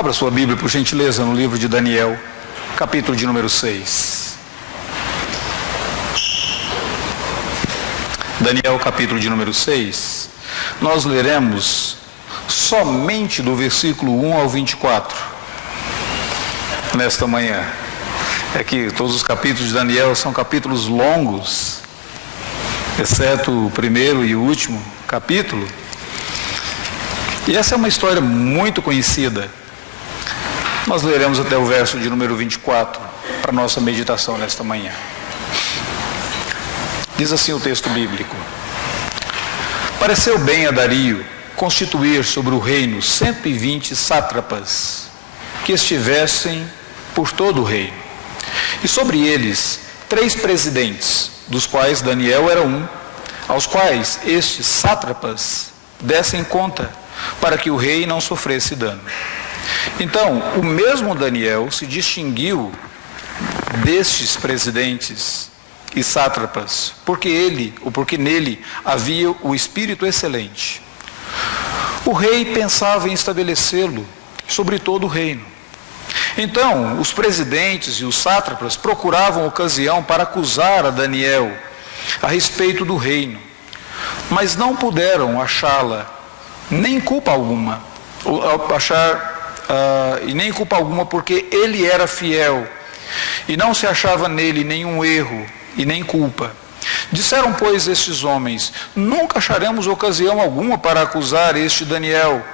Abra sua Bíblia, por gentileza, no livro de Daniel, capítulo de número 6. Daniel, capítulo de número 6. Nós leremos somente do versículo 1 ao 24, nesta manhã. É que todos os capítulos de Daniel são capítulos longos, exceto o primeiro e o último capítulo. E essa é uma história muito conhecida. Nós leremos até o verso de número 24 para nossa meditação nesta manhã. Diz assim o texto bíblico: Pareceu bem a Dario constituir sobre o reino 120 sátrapas, que estivessem por todo o reino, e sobre eles 3 presidentes, dos quais Daniel era um, aos quais estes sátrapas dessem conta, para que o rei não sofresse dano. Então, o mesmo Daniel se distinguiu destes presidentes e sátrapas, porque nele havia o espírito excelente. O rei pensava em estabelecê-lo sobre todo o reino. Então, os presidentes e os sátrapas procuravam ocasião para acusar a Daniel a respeito do reino, mas não puderam achá-la, nem culpa alguma, nem culpa alguma, porque ele era fiel, e não se achava nele nenhum erro e nem culpa. Disseram, pois, estes homens: nunca acharemos ocasião alguma para acusar este Daniel,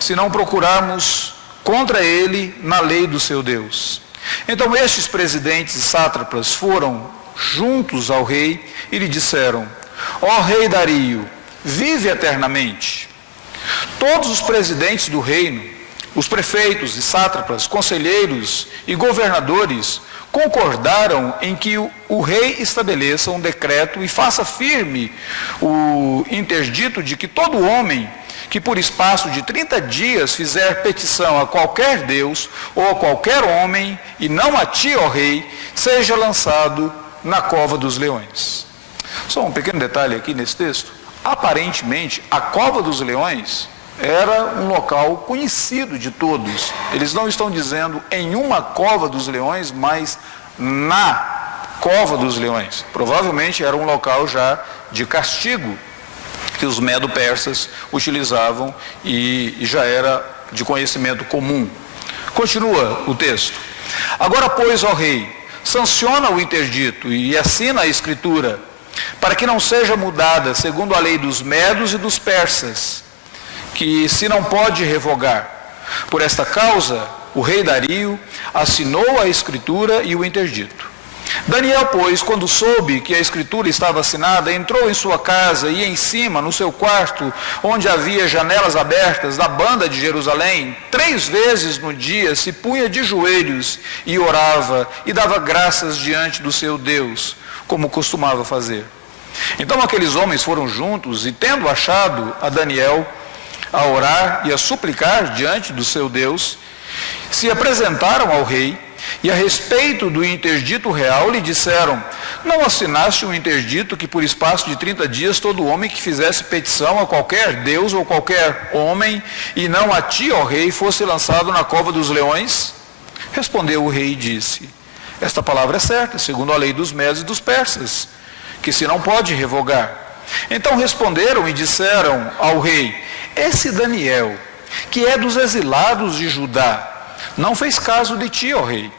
se não procurarmos contra ele na lei do seu Deus. Então estes presidentes e sátrapas foram juntos ao rei e lhe disseram: ó rei Dario, vive eternamente. Todos os presidentes do reino, os prefeitos e sátrapas, conselheiros e governadores concordaram em que o rei estabeleça um decreto e faça firme o interdito de que todo homem que por espaço de 30 dias fizer petição a qualquer Deus ou a qualquer homem, e não a ti, ó rei, seja lançado na cova dos leões. Só um pequeno detalhe aqui nesse texto. Aparentemente, a cova dos leões era um local conhecido de todos. Eles não estão dizendo em uma cova dos leões, mas na cova dos leões. Provavelmente era um local já de castigo que os medo-persas utilizavam e já era de conhecimento comum. Continua o texto. Agora, pois, ó rei, sanciona o interdito e assina a escritura, para que não seja mudada segundo a lei dos medos e dos persas, que se não pode revogar. Por esta causa, o rei Dario assinou a escritura e o interdito. Daniel, pois, quando soube que a escritura estava assinada, entrou em sua casa e em cima, no seu quarto, onde havia janelas abertas, da banda de Jerusalém, 3 vezes no dia se punha de joelhos e orava e dava graças diante do seu Deus, como costumava fazer. Então aqueles homens foram juntos e, tendo achado a Daniel a orar e a suplicar diante do seu Deus, se apresentaram ao rei e a respeito do interdito real lhe disseram: não assinaste um interdito que por espaço de 30 dias todo homem que fizesse petição a qualquer Deus ou qualquer homem, e não a ti, ó rei, fosse lançado na cova dos leões? Respondeu o rei e disse: esta palavra é certa, segundo a lei dos medos e dos persas, que se não pode revogar. Então responderam e disseram ao rei: esse Daniel, que é dos exilados de Judá, não fez caso de ti, ó rei,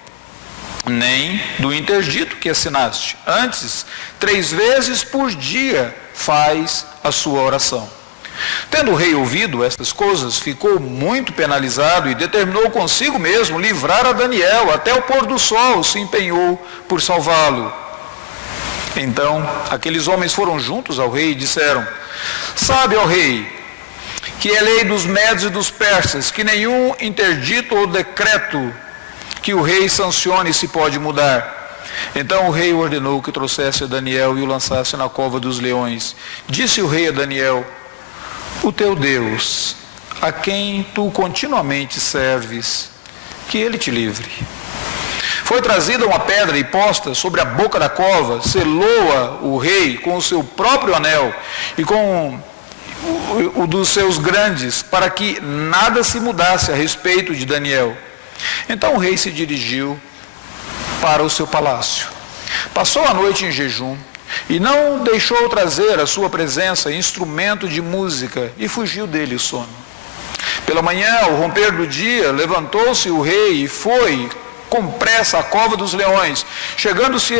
nem do interdito que assinaste. Antes, 3 vezes por dia faz a sua oração. Tendo o rei ouvido estas coisas, ficou muito penalizado e determinou consigo mesmo livrar a Daniel. Até o pôr do sol se empenhou por salvá-lo. Então, aqueles homens foram juntos ao rei e disseram: sabe, ó rei, que é lei dos medos e dos persas, que nenhum interdito ou decreto que o rei sancione se pode mudar. Então o rei ordenou que trouxesse a Daniel e o lançasse na cova dos leões. Disse o rei a Daniel: o teu Deus, a quem tu continuamente serves, que ele te livre. Foi trazida uma pedra e posta sobre a boca da cova, selou-a o rei com o seu próprio anel, e com o dos seus grandes, para que nada se mudasse a respeito de Daniel. Então o rei se dirigiu para o seu palácio. Passou a noite em jejum e não deixou trazer à sua presença instrumento de música, e fugiu dele o sono. Pela manhã, ao romper do dia, levantou-se o rei e foi com pressa à cova dos leões. Chegando-se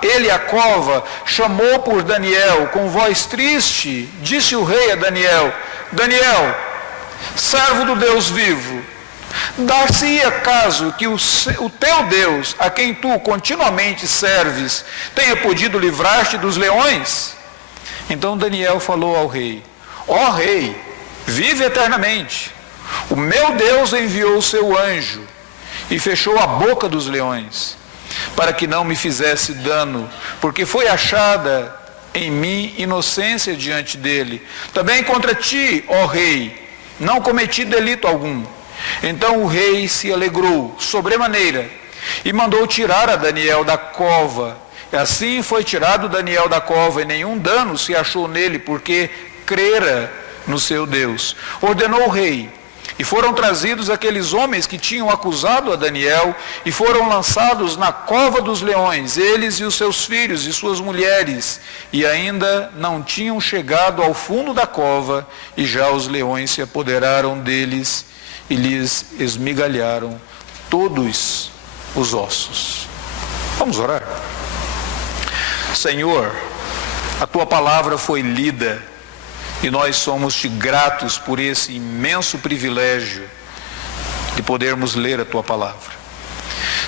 ele à cova, chamou por Daniel com voz triste. Disse o rei a Daniel: Daniel, servo do Deus vivo, dar-se-ia caso que o teu Deus, a quem tu continuamente serves, tenha podido livrar-te dos leões? Então Daniel falou ao rei: ó rei, vive eternamente. O meu Deus enviou o seu anjo e fechou a boca dos leões, para que não me fizesse dano, porque foi achada em mim inocência diante dele. Também contra ti, ó rei, não cometi delito algum. Então o rei se alegrou sobremaneira e mandou tirar a Daniel da cova. E assim foi tirado Daniel da cova, e nenhum dano se achou nele, porque crera no seu Deus. Ordenou o rei, e foram trazidos aqueles homens que tinham acusado a Daniel, e foram lançados na cova dos leões, eles e os seus filhos e suas mulheres, e ainda não tinham chegado ao fundo da cova, e já os leões se apoderaram deles e lhes esmigalharam todos os ossos. Vamos orar. Senhor, a tua palavra foi lida, e nós somos-te gratos por esse imenso privilégio de podermos ler a tua palavra.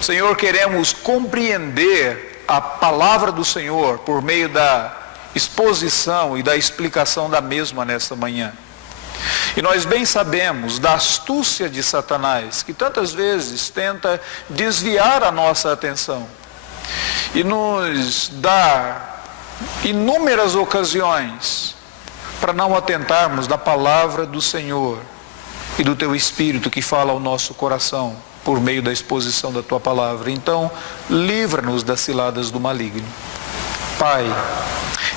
Senhor, queremos compreender a palavra do Senhor por meio da exposição e da explicação da mesma nesta manhã. E nós bem sabemos da astúcia de Satanás, que tantas vezes tenta desviar a nossa atenção e nos dá inúmeras ocasiões para não atentarmos da palavra do Senhor e do teu Espírito que fala ao nosso coração por meio da exposição da tua palavra. Então, livra-nos das ciladas do maligno. Pai,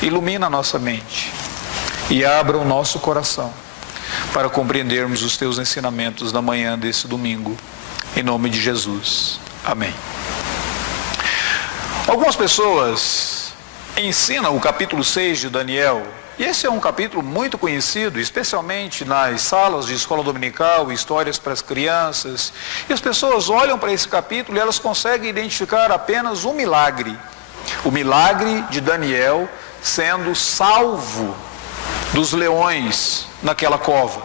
ilumina a nossa mente e abra o nosso coração para compreendermos os teus ensinamentos na manhã desse domingo, em nome de Jesus. Amém. Algumas pessoas ensinam o capítulo 6 de Daniel, e esse é um capítulo muito conhecido, especialmente nas salas de escola dominical, histórias para as crianças, e as pessoas olham para esse capítulo e elas conseguem identificar apenas um milagre, o milagre de Daniel sendo salvo dos leões naquela cova.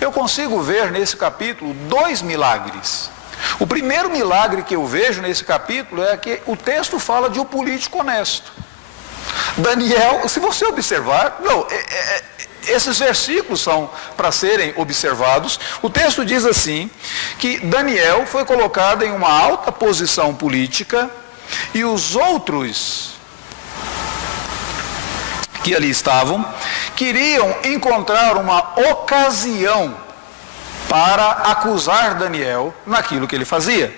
Eu consigo ver nesse capítulo dois milagres. O primeiro milagre que eu vejo nesse capítulo é que o texto fala de um político honesto. Daniel, se você observar, esses versículos são para serem observados. O texto diz assim, que Daniel foi colocado em uma alta posição política, e os outros que ali estavam queriam encontrar uma ocasião para acusar Daniel naquilo que ele fazia.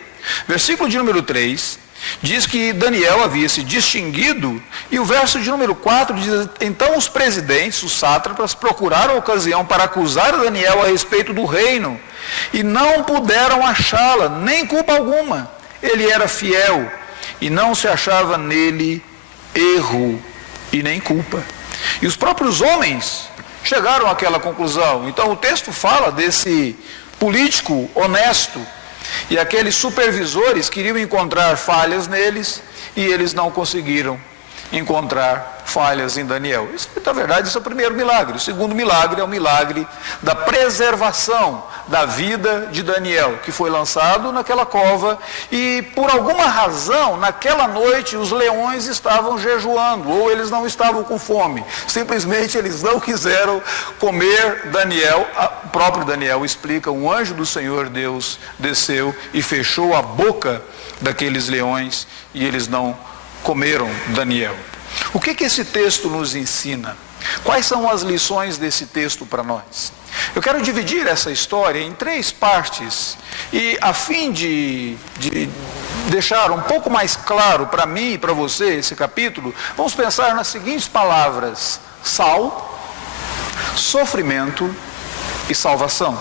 Versículo de número 3 diz que Daniel havia se distinguido, e o verso de número 4 diz: então os presidentes, os sátrapas, procuraram a ocasião para acusar Daniel a respeito do reino, e não puderam achá-la, nem culpa alguma. Ele era fiel, e não se achava nele erro e nem culpa. E os próprios homens chegaram àquela conclusão. Então o texto fala desse político honesto, e aqueles supervisores queriam encontrar falhas neles, e eles não conseguiram encontrar falhas em Daniel. Isso, na verdade, esse é o primeiro milagre. O segundo milagre é o milagre da preservação da vida de Daniel, que foi lançado naquela cova, e por alguma razão, naquela noite, os leões estavam jejuando, ou eles não estavam com fome. Simplesmente eles não quiseram comer Daniel. O próprio Daniel explica: um anjo do Senhor Deus desceu e fechou a boca daqueles leões, e eles não comeram Daniel. O que esse texto nos ensina? Quais são as lições desse texto para nós? Eu quero dividir essa história em 3 partes, e a fim de deixar um pouco mais claro para mim e para você esse capítulo, vamos pensar nas seguintes palavras: sal, sofrimento e salvação.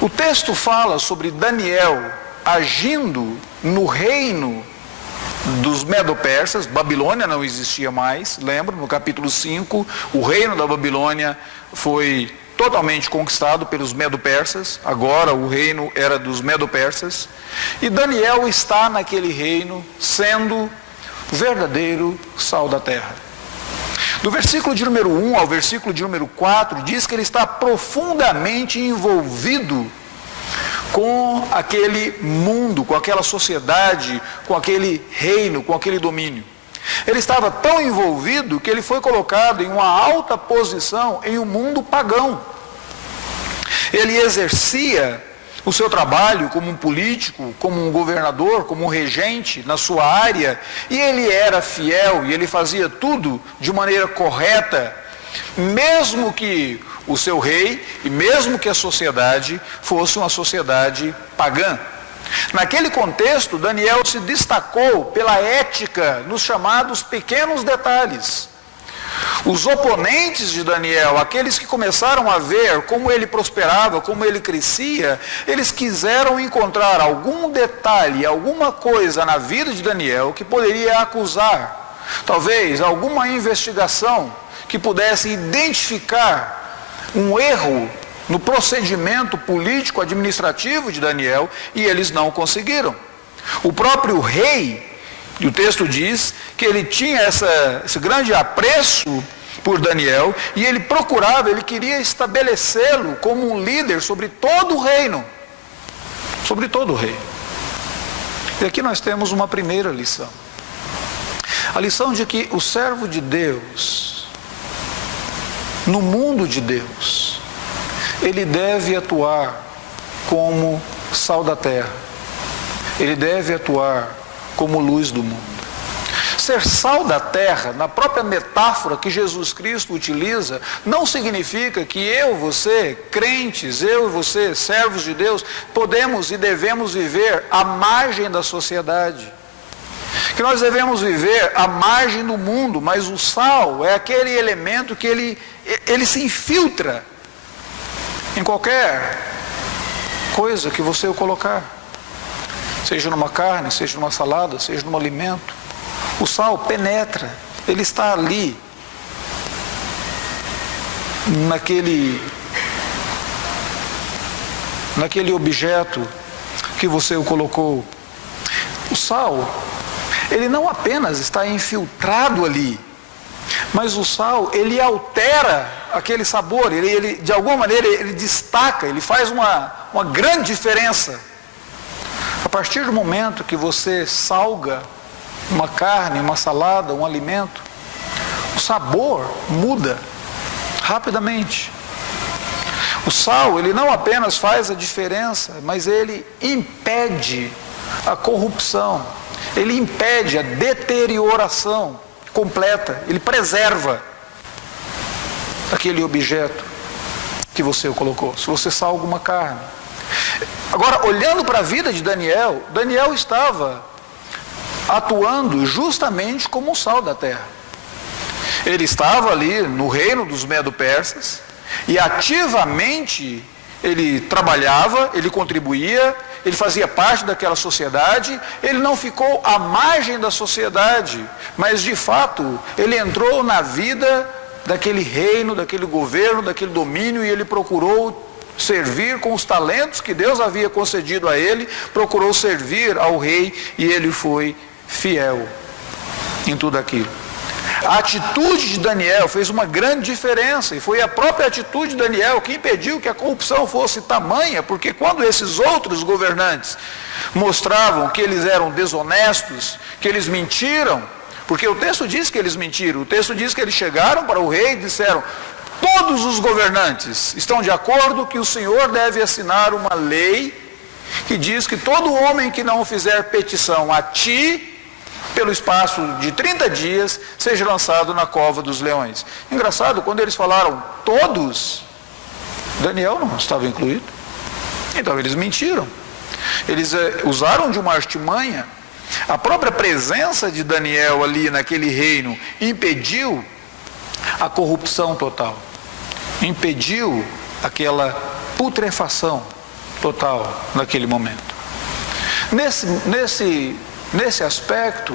O texto fala sobre Daniel agindo no reino dos Medo-Persas. Babilônia não existia mais, lembra? No capítulo 5, o reino da Babilônia foi totalmente conquistado pelos Medo-Persas, agora o reino era dos Medo-Persas, e Daniel está naquele reino sendo verdadeiro sal da terra. Do versículo de número 1 ao versículo de número 4, diz que ele está profundamente envolvido com aquele mundo, com aquela sociedade, com aquele reino, com aquele domínio. Ele estava tão envolvido que ele foi colocado em uma alta posição em um mundo pagão. Ele exercia o seu trabalho como um político, como um governador, como um regente na sua área, e ele era fiel e ele fazia tudo de maneira correta, mesmo que o seu rei e mesmo que a sociedade fosse uma sociedade pagã. Naquele contexto, Daniel se destacou pela ética nos chamados pequenos detalhes. Os oponentes de Daniel, aqueles que começaram a ver como ele prosperava, como ele crescia, eles quiseram encontrar algum detalhe, alguma coisa na vida de Daniel que poderia acusar, talvez alguma investigação que pudesse identificar um erro no procedimento político administrativo de Daniel, e eles não conseguiram. O próprio rei, e o texto diz que ele tinha esse grande apreço por Daniel, e ele procurava, ele queria estabelecê-lo como um líder sobre todo o reino. Sobre todo o reino. E aqui nós temos uma primeira lição. A lição de que o servo de Deus, no mundo de Deus, ele deve atuar como sal da terra. Ele deve atuar como luz do mundo. Ser sal da terra, na própria metáfora que Jesus Cristo utiliza, não significa que eu, você, crentes, eu e você, servos de Deus, podemos e devemos viver à margem da sociedade. Que nós devemos viver à margem do mundo, mas o sal é aquele elemento que ele se infiltra em qualquer coisa que você o colocar. Seja numa carne, seja numa salada, seja num alimento. O sal penetra, ele está ali, naquele objeto que você o colocou. O sal, ele não apenas está infiltrado ali, mas o sal, ele altera aquele sabor, ele de alguma maneira, ele destaca, ele faz uma grande diferença. A partir do momento que você salga uma carne, uma salada, um alimento, o sabor muda rapidamente. O sal, ele não apenas faz a diferença, mas ele impede a corrupção, ele impede a deterioração completa, ele preserva aquele objeto que você colocou. Se você salga uma carne. Agora, olhando para a vida de Daniel, Daniel estava atuando justamente como o sal da terra. Ele estava ali no reino dos Medo-Persas e ativamente ele trabalhava, ele contribuía, ele fazia parte daquela sociedade, ele não ficou à margem da sociedade, mas de fato ele entrou na vida daquele reino, daquele governo, daquele domínio, e ele procurou servir com os talentos que Deus havia concedido a ele, procurou servir ao rei, e ele foi fiel em tudo aquilo. A atitude de Daniel fez uma grande diferença, e foi a própria atitude de Daniel que impediu que a corrupção fosse tamanha, porque quando esses outros governantes mostravam que eles eram desonestos, que eles mentiram, porque o texto diz que eles mentiram, o texto diz que eles chegaram para o rei e disseram: todos os governantes estão de acordo que o Senhor deve assinar uma lei que diz que todo homem que não fizer petição a ti, pelo espaço de 30 dias, seja lançado na cova dos leões. Engraçado, quando eles falaram todos, Daniel não estava incluído. Então eles mentiram. Eles usaram de uma artimanha. A própria presença de Daniel ali naquele reino impediu a corrupção total. impediu aquela putrefação total naquele momento. Nesse aspecto,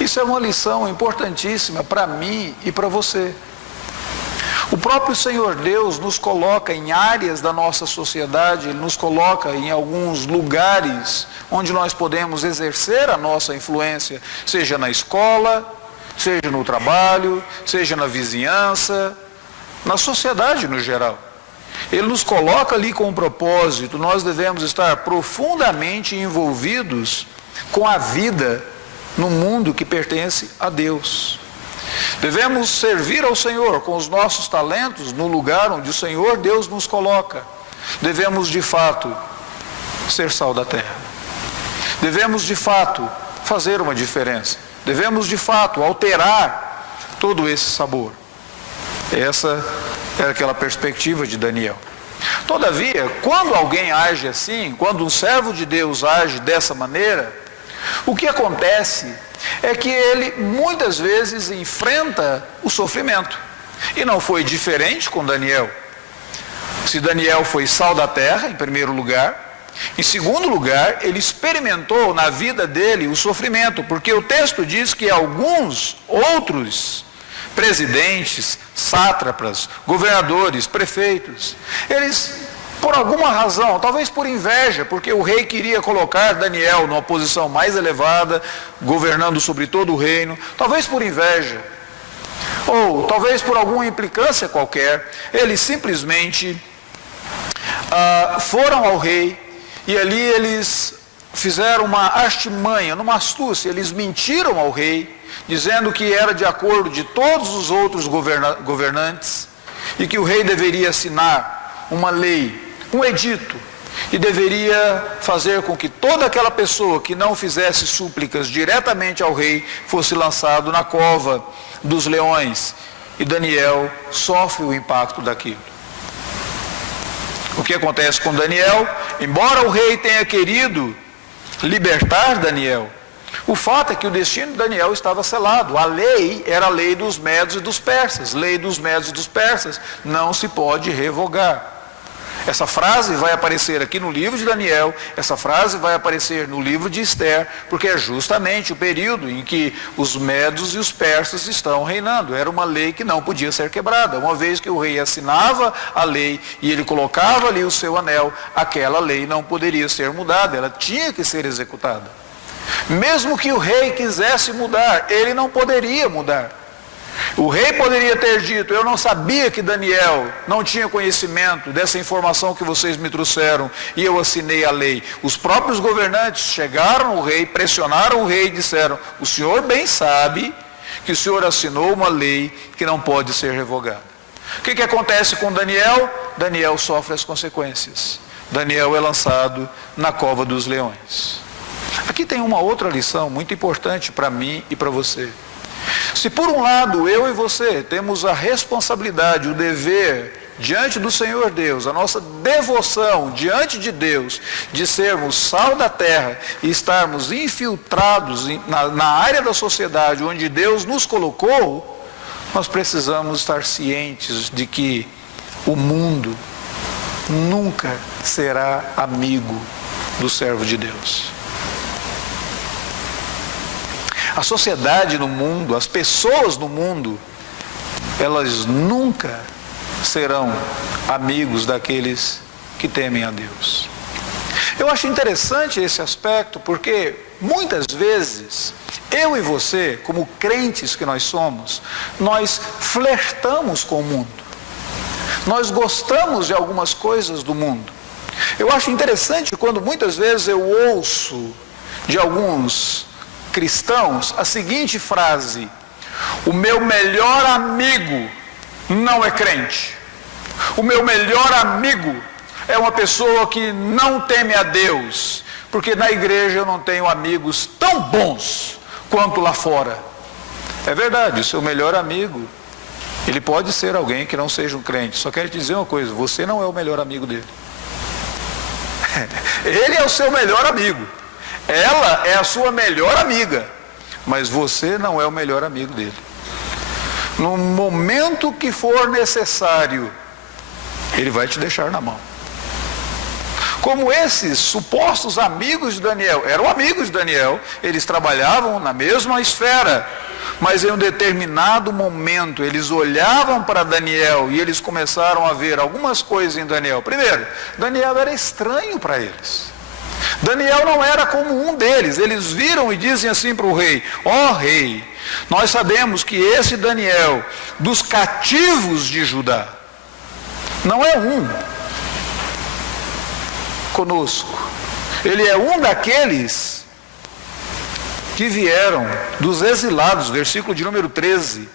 isso é uma lição importantíssima para mim e para você. O próprio Senhor Deus nos coloca em áreas da nossa sociedade, Ele nos coloca em alguns lugares onde nós podemos exercer a nossa influência, seja na escola, seja no trabalho, seja na vizinhança, na sociedade no geral. Ele nos coloca ali com um propósito, nós devemos estar profundamente envolvidos com a vida no mundo que pertence a Deus. Devemos servir ao Senhor com os nossos talentos no lugar onde o Senhor Deus nos coloca. Devemos de fato ser sal da terra. Devemos de fato fazer uma diferença. Devemos de fato alterar todo esse sabor. Essa era aquela perspectiva de Daniel. Todavia, quando alguém age assim, quando um servo de Deus age dessa maneira, o que acontece é que ele muitas vezes enfrenta o sofrimento. E não foi diferente com Daniel. Se Daniel foi sal da terra, em primeiro lugar, em segundo lugar, ele experimentou na vida dele o sofrimento, porque o texto diz que alguns outros presidentes, sátrapas, governadores, prefeitos, eles, por alguma razão, talvez por inveja, porque o rei queria colocar Daniel numa posição mais elevada, governando sobre todo o reino, talvez por inveja, ou talvez por alguma implicância qualquer, eles simplesmente foram ao rei, e ali eles fizeram uma artimanha, uma astúcia, eles mentiram ao rei, dizendo que era de acordo de todos os outros governantes, e que o rei deveria assinar uma lei, um edito, e deveria fazer com que toda aquela pessoa que não fizesse súplicas diretamente ao rei fosse lançado na cova dos leões. E Daniel sofre o impacto daquilo. O que acontece com Daniel? Embora o rei tenha querido libertar Daniel, o fato é que o destino de Daniel estava selado. A lei era a lei dos medos e dos persas. Lei dos medos e dos persas não se pode revogar. Essa frase vai aparecer aqui no livro de Daniel, essa frase vai aparecer no livro de Esther, porque é justamente o período em que os medos e os persas estão reinando. Era uma lei que não podia ser quebrada. Uma vez que o rei assinava a lei e ele colocava ali o seu anel, aquela lei não poderia ser mudada, ela tinha que ser executada. Mesmo que o rei quisesse mudar, ele não poderia mudar. O rei poderia ter dito: eu não sabia que Daniel não tinha conhecimento dessa informação que vocês me trouxeram e eu assinei a lei. Os próprios governantes chegaram ao rei, pressionaram o rei e disseram: o senhor bem sabe que o senhor assinou uma lei que não pode ser revogada. O que acontece com Daniel? Daniel sofre as consequências. Daniel é lançado na cova dos leões. Aqui tem uma outra lição muito importante para mim e para você. Se por um lado eu e você temos a responsabilidade, o dever diante do Senhor Deus, a nossa devoção diante de Deus, de sermos sal da terra e estarmos infiltrados na área da sociedade onde Deus nos colocou, nós precisamos estar cientes de que o mundo nunca será amigo do servo de Deus. A sociedade no mundo, as pessoas no mundo, elas nunca serão amigos daqueles que temem a Deus. Eu acho interessante esse aspecto porque muitas vezes eu e você, como crentes que nós somos, nós flertamos com o mundo. Nós gostamos de algumas coisas do mundo. Eu acho interessante quando muitas vezes eu ouço de alguns cristãos a seguinte frase: o meu melhor amigo não é crente. O meu melhor amigo é uma pessoa que não teme a Deus, porque na igreja eu não tenho amigos tão bons quanto lá fora. É verdade, o seu melhor amigo, ele pode ser alguém que não seja um crente. Só quero te dizer uma coisa: você não é o melhor amigo dele. Ele é o seu melhor amigo. Ela é a sua melhor amiga, mas você não é o melhor amigo dele. No momento que for necessário ele vai te deixar na mão. Como esses supostos amigos de Daniel, eram amigos de Daniel, eles trabalhavam na mesma esfera, mas em um determinado momento, eles olhavam para Daniel e eles começaram a ver algumas coisas em Daniel. Primeiro, Daniel era estranho para eles. Daniel não era como um deles. Eles viram e dizem assim para o rei: ó rei, nós sabemos que esse Daniel, dos cativos de Judá, não é um conosco. Ele é um daqueles que vieram dos exilados, versículo de número 13.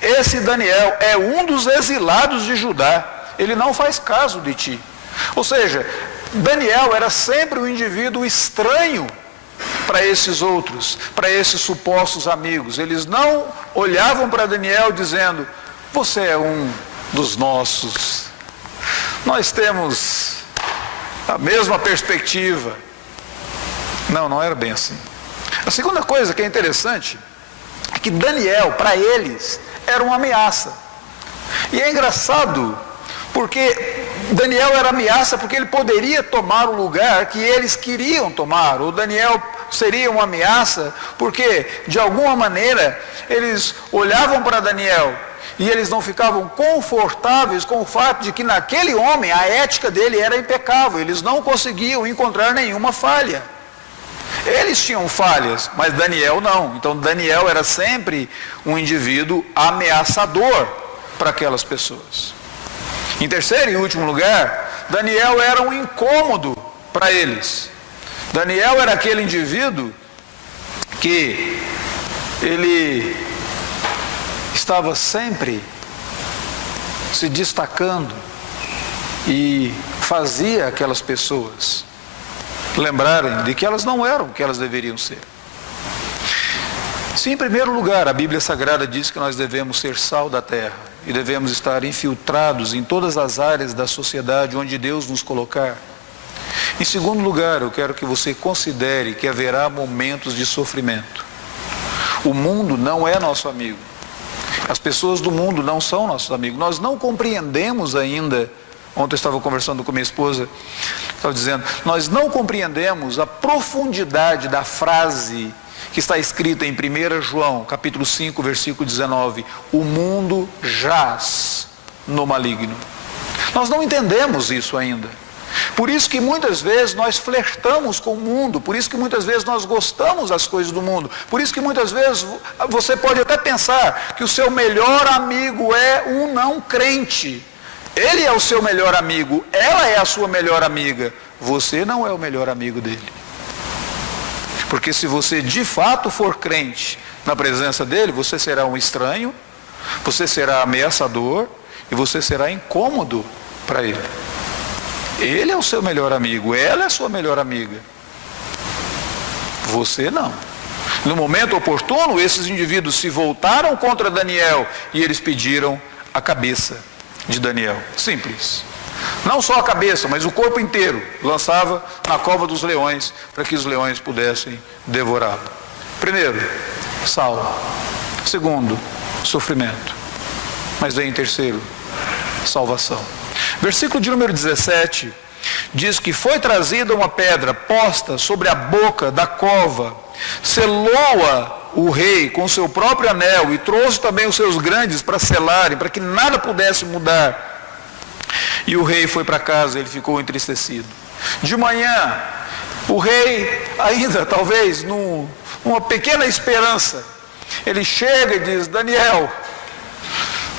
Esse Daniel é um dos exilados de Judá. Ele não faz caso de ti. Ou seja, Daniel era sempre um indivíduo estranho para esses outros, para esses supostos amigos. Eles não olhavam para Daniel dizendo: você é um dos nossos. Nós temos a mesma perspectiva. Não, não era bem assim. A segunda coisa que é interessante é que Daniel, para eles, era uma ameaça. E é engraçado, porque Daniel era ameaça porque ele poderia tomar o lugar que eles queriam tomar. O Daniel seria uma ameaça porque, de alguma maneira, eles olhavam para Daniel e eles não ficavam confortáveis com o fato de que naquele homem a ética dele era impecável. Eles não conseguiam encontrar nenhuma falha. Eles tinham falhas, mas Daniel não. Então Daniel era sempre um indivíduo ameaçador para aquelas pessoas. Em terceiro e último lugar, Daniel era um incômodo para eles. Daniel era aquele indivíduo que ele estava sempre se destacando e fazia aquelas pessoas lembrarem de que elas não eram o que elas deveriam ser. Se em primeiro lugar a Bíblia Sagrada diz que nós devemos ser sal da terra e devemos estar infiltrados em todas as áreas da sociedade onde Deus nos colocar, em segundo lugar, eu quero que você considere que haverá momentos de sofrimento. O mundo não é nosso amigo. As pessoas do mundo não são nossos amigos. Nós não compreendemos ainda. Ontem eu estava conversando com minha esposa, estava dizendo, nós não compreendemos a profundidade da frase que está escrita em 1 João, capítulo 5, versículo 19, o mundo jaz no maligno. Nós não entendemos isso ainda. Por isso que muitas vezes nós flertamos com o mundo, por isso que muitas vezes nós gostamos das coisas do mundo, por isso que muitas vezes você pode até pensar que o seu melhor amigo é um não crente. Ele é o seu melhor amigo, ela é a sua melhor amiga, você não é o melhor amigo dele. Porque se você de fato for crente na presença dele, você será um estranho, você será ameaçador e você será incômodo para ele. Ele é o seu melhor amigo, ela é a sua melhor amiga. Você não. No momento oportuno, esses indivíduos se voltaram contra Daniel e eles pediram a cabeça de Daniel. Simples. Não só a cabeça, mas o corpo inteiro. Lançava na cova dos leões, para que os leões pudessem devorá-lo. Primeiro, sal. Segundo, sofrimento. Mas vem em terceiro, salvação. Versículo de número 17, diz que foi trazida uma pedra posta sobre a boca da cova, selou-a o rei com seu próprio anel e trouxe também os seus grandes para selarem, para que nada pudesse mudar. E o rei foi para casa, ele ficou entristecido. De manhã, o rei, ainda talvez numa pequena esperança, ele chega e diz, Daniel,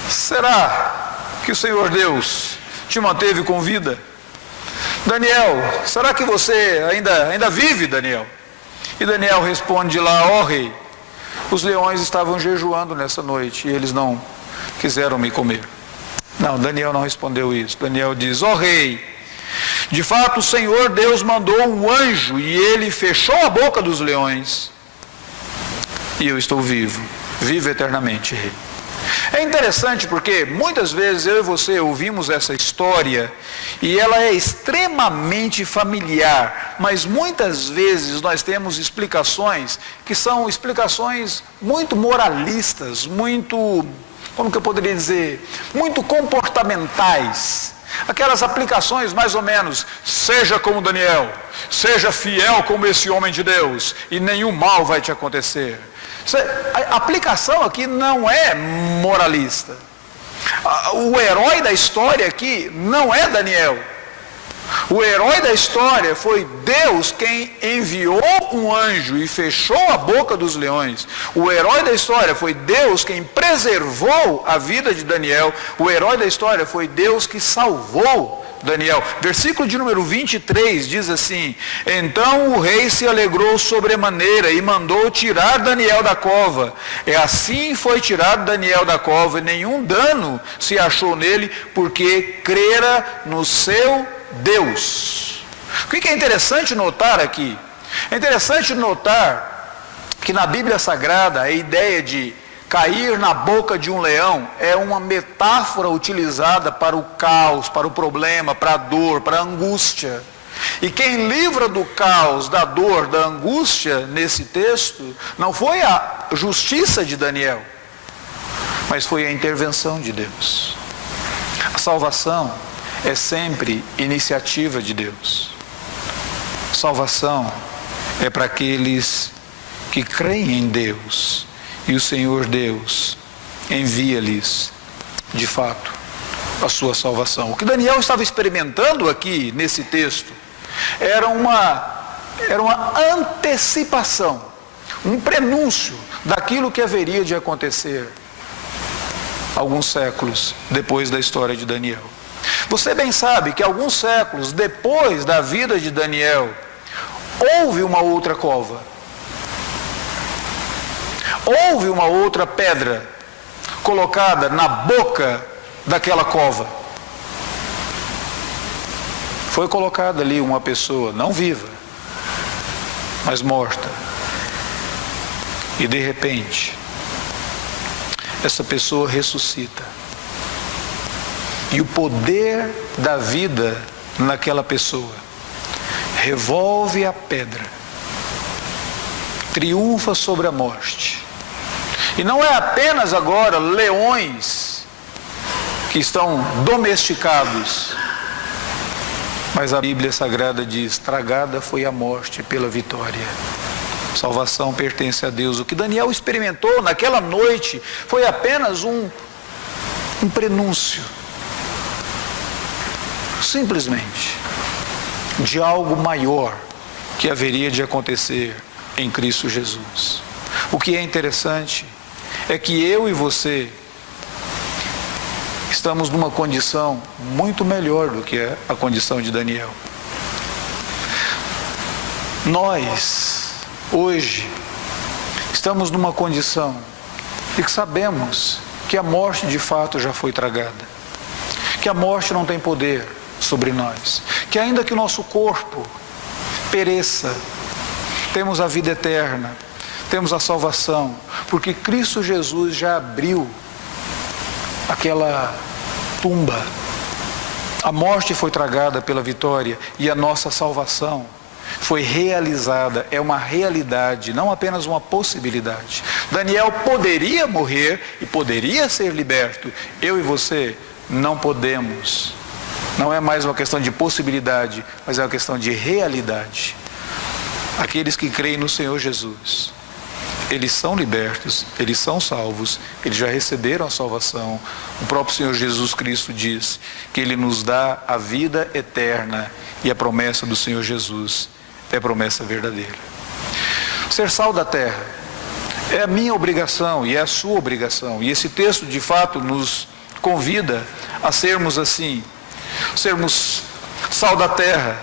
será que o Senhor Deus te manteve com vida? Daniel, será que você ainda vive, Daniel? E Daniel responde lá, ó rei, os leões estavam jejuando nessa noite e eles não quiseram me comer. Não, Daniel não respondeu isso. Daniel diz, ó rei, de fato o Senhor Deus mandou um anjo e ele fechou a boca dos leões e eu estou vivo eternamente, rei. É interessante porque muitas vezes eu e você ouvimos essa história e ela é extremamente familiar, mas muitas vezes nós temos explicações que são explicações muito moralistas, muito, como que eu poderia dizer, muito comportamentais. aquelas aplicações mais ou menos, seja como Daniel, seja fiel como esse homem de Deus, e nenhum mal vai te acontecer. A aplicação aqui não é moralista. O herói da história aqui não é Daniel. O herói da história foi Deus quem enviou um anjo e fechou a boca dos leões. O herói da história foi Deus quem preservou a vida de Daniel. O herói da história foi Deus que salvou Daniel. Versículo de número 23 diz assim: então o rei se alegrou sobremaneira e mandou tirar Daniel da cova. E assim foi tirado Daniel da cova, e nenhum dano se achou nele, porque crera no seu Deus. O que é interessante notar aqui? É interessante notar que na Bíblia Sagrada a ideia de cair na boca de um leão é uma metáfora utilizada para o caos, para o problema, para a dor, para a angústia. E quem livra do caos, da dor, da angústia nesse texto, não foi a justiça de Daniel, mas foi a intervenção de Deus. A salvação é sempre iniciativa de Deus. Salvação é para aqueles que creem em Deus, e o Senhor Deus envia-lhes, de fato, a sua salvação. O que Daniel estava experimentando aqui nesse texto era uma antecipação, um prenúncio daquilo que haveria de acontecer alguns séculos depois da história de Daniel. Você bem sabe que alguns séculos depois da vida de Daniel, houve uma outra cova. Houve uma outra pedra colocada na boca daquela cova. Foi colocada ali uma pessoa, não viva, mas morta. E de repente, essa pessoa ressuscita. E o poder da vida naquela pessoa revolve a pedra, triunfa sobre a morte. E não é apenas agora leões que estão domesticados, mas a Bíblia Sagrada diz: tragada foi a morte pela vitória. Salvação pertence a Deus. O que Daniel experimentou naquela noite foi apenas um prenúncio, simplesmente, de algo maior que haveria de acontecer em Cristo Jesus. O que é interessante é que eu e você estamos numa condição muito melhor do que a condição de Daniel. Nós, hoje, estamos numa condição de que sabemos que a morte de fato já foi tragada, que a morte não tem poder sobre nós, que ainda que o nosso corpo pereça, temos a vida eterna, temos a salvação, porque Cristo Jesus já abriu aquela tumba. A morte foi tragada pela vitória e a nossa salvação foi realizada, é uma realidade, não apenas uma possibilidade. Daniel poderia morrer e poderia ser liberto. Eu e você não podemos. Não é mais uma questão de possibilidade, mas é uma questão de realidade. Aqueles que creem no Senhor Jesus, eles são libertos, eles são salvos, eles já receberam a salvação. O próprio Senhor Jesus Cristo diz que Ele nos dá a vida eterna, e a promessa do Senhor Jesus é promessa verdadeira. Ser sal da terra é a minha obrigação e é a sua obrigação, e esse texto de fato nos convida a sermos assim, sermos sal da terra,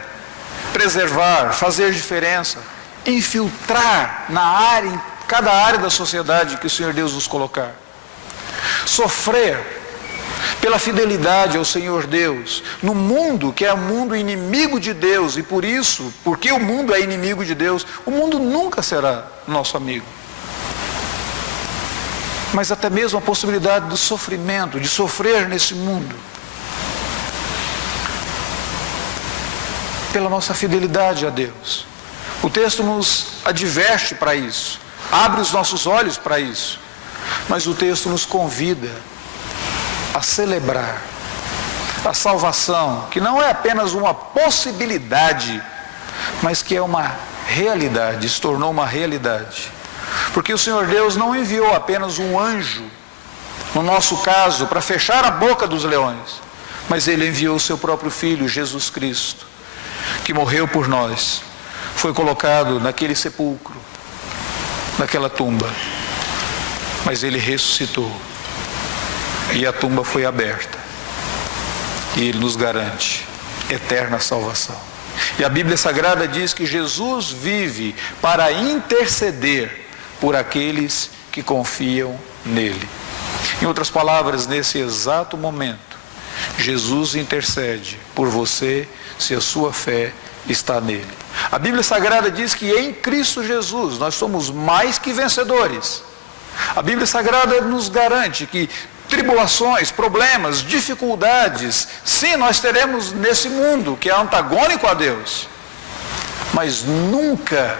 preservar, fazer diferença, infiltrar na área, em cada área da sociedade que o Senhor Deus nos colocar. Sofrer pela fidelidade ao Senhor Deus, no mundo que é um mundo inimigo de Deus, e por isso, porque o mundo é inimigo de Deus, o mundo nunca será nosso amigo. Mas até mesmo a possibilidade do sofrimento, de sofrer nesse mundo, pela nossa fidelidade a Deus. O texto nos adverte para isso, abre os nossos olhos para isso, mas o texto nos convida a celebrar, a salvação, que não é apenas uma possibilidade, mas que é uma realidade, se tornou uma realidade. Porque o Senhor Deus não enviou apenas um anjo, no nosso caso, para fechar a boca dos leões, mas Ele enviou o seu próprio Filho, Jesus Cristo, que morreu por nós, foi colocado naquele sepulcro, naquela tumba, mas Ele ressuscitou, e a tumba foi aberta, e Ele nos garante eterna salvação. E a Bíblia Sagrada diz que Jesus vive para interceder por aqueles que confiam nele. Em outras palavras, nesse exato momento, Jesus intercede por você se a sua fé está nele. A Bíblia Sagrada diz que em Cristo Jesus nós somos mais que vencedores. A Bíblia Sagrada nos garante que tribulações, problemas, dificuldades, sim, nós teremos nesse mundo que é antagônico a Deus, mas nunca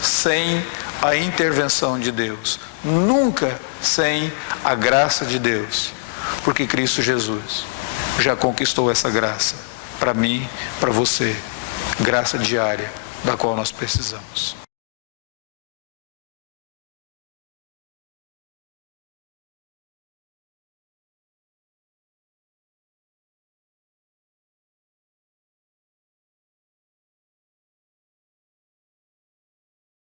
sem a intervenção de Deus, nunca sem a graça de Deus, porque Cristo Jesus já conquistou essa graça para mim, para você, graça diária da qual nós precisamos.